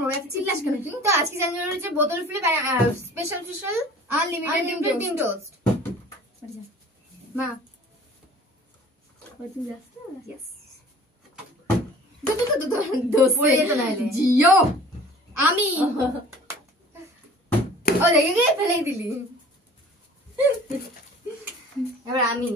আমার বাবা চিল্লাস কেন তুই? তো আজকে জানুয়ারি হচ্ছে বোতল ফ্লিপ স্পেশাল আনলিমিটেড তিন টোস্ট। মা তুমি যাস না? ইয়েস দোস্ত পড়ে যেত না জিও আমি ও লেগে গিয়ে ফেলে দিলি। এবার আমি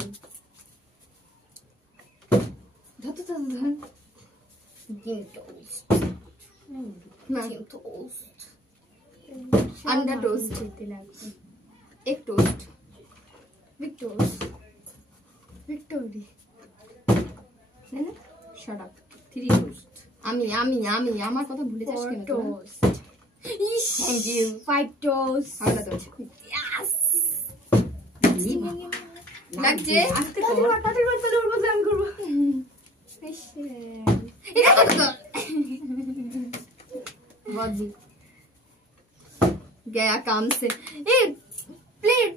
अंडा टोस्ट एक toast victory shut up 3 toast আমি আমার কথা ভুলে যাস কেন टोस्ट थैंक यू 5 टोस्ट আমরা তো यस লাগছে আজকে তাড়াতাড়ি তাহলে ওর বদলে আমি করব এটা তো बॉडी गया काम से ए प्लेट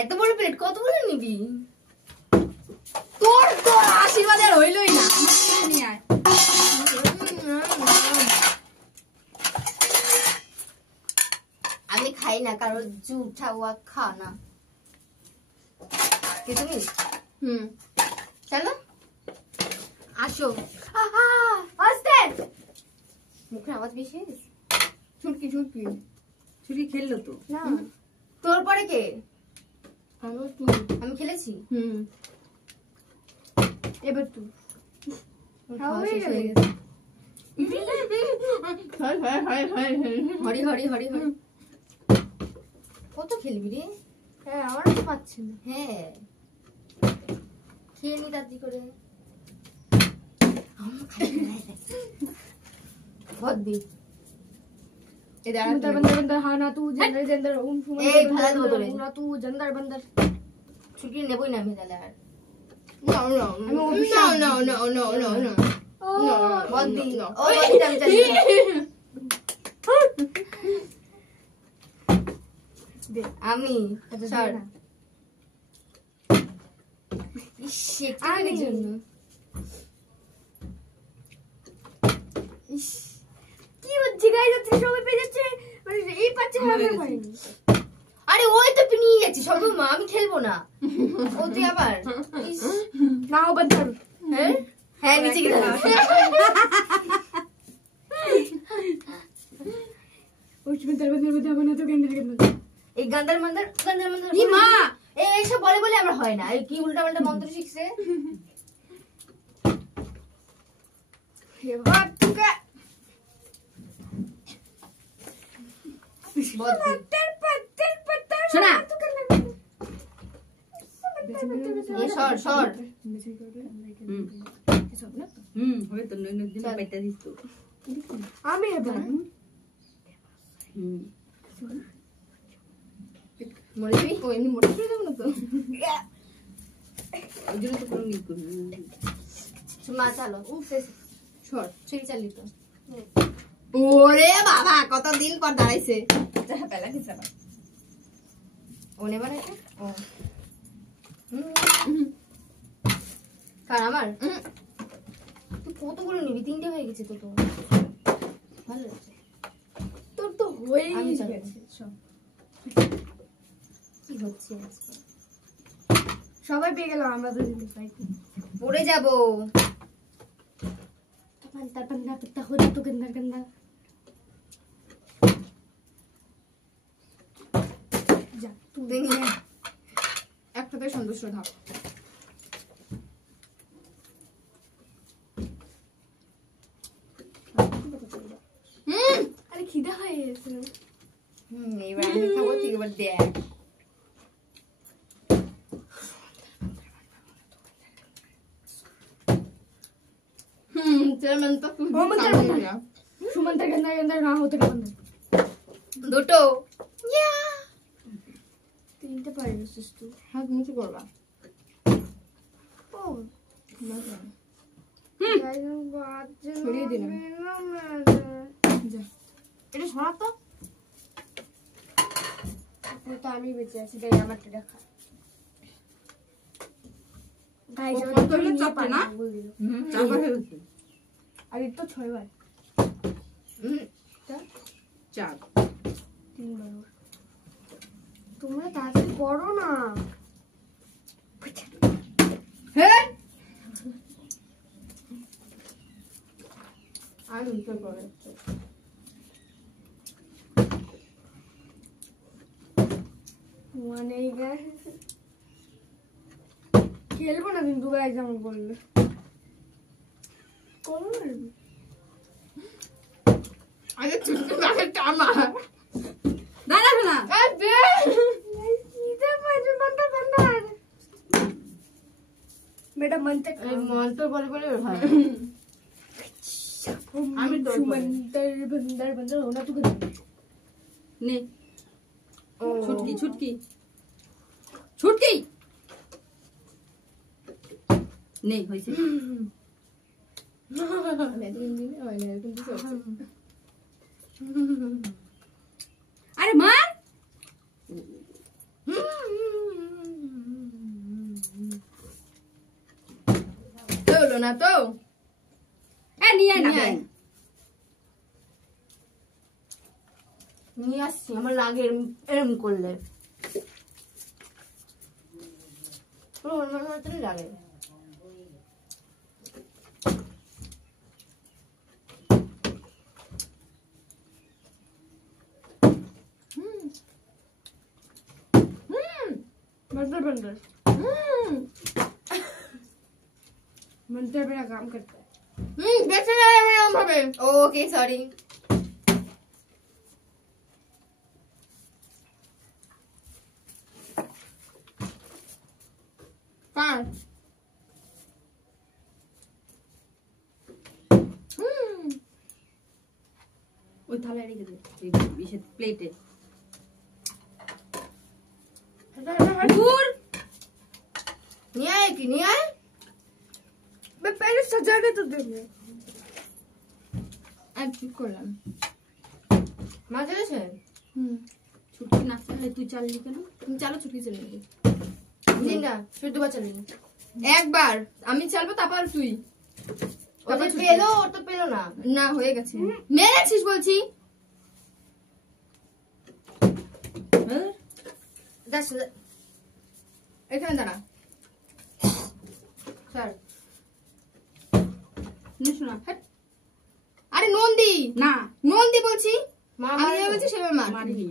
এত বড় প্লেট কত বড় নিবি তোর আশীর্বাদ আর হইলই না নিয়ে আয় আমি খাই না কারণ জুঠা हुआ खाना কি তুমি চলো আসো আস্তে মুখে আওয়াজ বেশি ছুটকি ছুটকি খেললো তো না তোর পরে কে আমি খেলেছি এবার তুই হরি হরি হরি হরি কত খেলবি রে হ্যাঁ আমার তো পাচ্ছি না হ্যাঁ খেয়ে নি তাড়াতাড়ি করে बहुत भी बंदर बंदर बंदर हाँ ना तू जंदर जंदर उन ए भला दो तो रे ना तू जंदर बंदर छुट्टी नेबोई ना मी তাহলে আর no बहुत भी ओ चल আমি স্যার ইস একটুখানির জন্য কি হচ্ছে গাইস হচ্ছে সবাই পেয়ে যাচ্ছে মানে এই পাচ্ছে আমার হয়নি আরে ওই তো নিয়ে যাচ্ছে সব মা আমি খেলবো না ও তুই আবার নাও বন্ধর হ্যাঁ নিচে গিয়ে ওই বন্ধর বন্ধর বন্ধর বন্ধর তো গেন্দর গেন্দর এই গন্দর মন্দর ই মা এইসব বলে বলে আমরা হয় না এই কি উল্টা পাল্টা মন্ত্র শিখছে শোনা আমি এবার ওরে বাবা কতদিন পর দাঁড়াইছে ও নেবার কার আমার তুই কতগুলো নিবি 3টে হয়ে গেছে তো ভালো লাগছে তোর তো হয়েই গেছে সব কি হচ্ছে সবাই পেয়ে গেল আমরা তো দিতে পাই পড়ে যাবো তার পান্তা পাত্তা হলো তো গন্দার গন্দা যা তুই একটাতে সন্তুষ্ট থাক আরে খিদা হয়ে গেছে এইবার আমি খাবো তুই এবার দেখ সুমন্তার গন্দার গন্দার না হতে গন্দার দুটো তিনটে পারিস তুই হাত মুছে করবা ও সরিয়ে দিলাম এটা সরা তো তো আমি বেঁচে আছি তাই আমারটা দেখা গাইস চাপে না চাপা হয়ে গেছে আর এর তো 6 বার। 4 3 বার। তোমরা তাড়াতাড়ি করো না। হ্যাঁ আমি তো করে মানে খেলবো না কিন্তু গায়ে যেমন করলে করো না। আরে চুটকি মাছের টামা দাঁড়াবে না बेटा मंत्र মন্ত্র বলে বলে ভাই আমি তো मंत्र बंदर बंदर होना तू कर নে ছুটকি ছুটকি ছুটকি নেই হয়েছে আমি এত দিন হয় না কিন্তু চলছে আরে মার হলো না তো নিয়ে না নিয়ে আসছি আমার লাগে এরম করলে লাগে मंत्र बंदर मंत्र मेरा काम करता है দেখতে যাবে এরকম ভাবে ওকে সরি পাঁচ ওই থালায় রেখে দে এই প্লেটে নিয়ে আয় কি নিয়ে আয় मैं पहले सजाने तो दे আর ঠিক করলাম মাছ আছে ছুটকি না চাইলে তুই চাললি কেন তুমি চালো ছুটি চলে যাবে না শুধু বা চালিয়ে একবার আমি চালবো তারপর তুই ওটা পেলো ওর তো পেলো না না হয়ে গেছে মেরেছিস বলছি এখানে দাঁড়া স্যার শোনা আরে নন্দী না নন্দী বলছি আমি যা বলছি সেভাবে মার মারিনি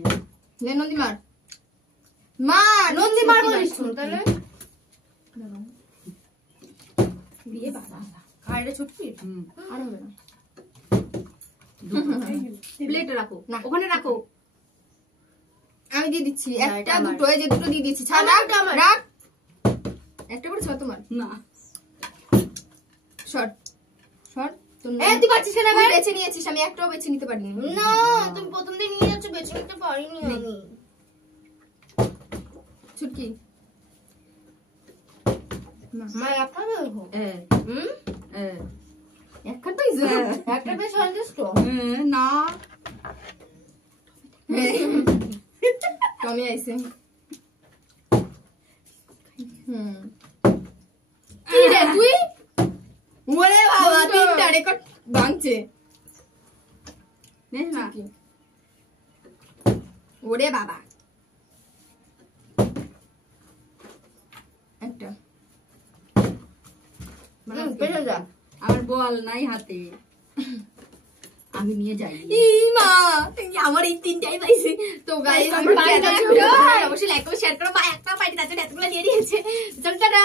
নে নন্দী মার মা নন্দী মার বলিস তাহলে দিয়ে বাবা আর এটা ছুটকি আর হবে না প্লেটে রাখো না ওখানে রাখো আমি দিয়ে দিচ্ছি একটা দুটো এই যে দুটো দিয়ে দিচ্ছি ছাড় রাখ একটা করে ছয় তোমার না শর্ট শর্ট তুই পাচ্ছিস কেন আবার বেছে নিয়েছিস আমি একটাও বেছে নিতে পারিনি না তুমি প্রথম দিন নিয়ে যাচ্ছ বেছে নিতে পারিনি আমি ছুটকি মা একটা দেখো একটা তো একটা বেশ সন্তুষ্ট না কমে আইছে কি রে তুই ওরে বাবা তিনটা রেকর্ড ভাঙছে নেই না ওরে বাবা একটা আমার বল নাই হাতে আমি নিয়ে যাই মা আমার এই তিনটাই পাইছে তো গাইস অবশ্যই লাইক করে শেয়ার করো বা একটা পাইতে তাতে এতগুলো নিয়ে নিয়েছে চল টাটা।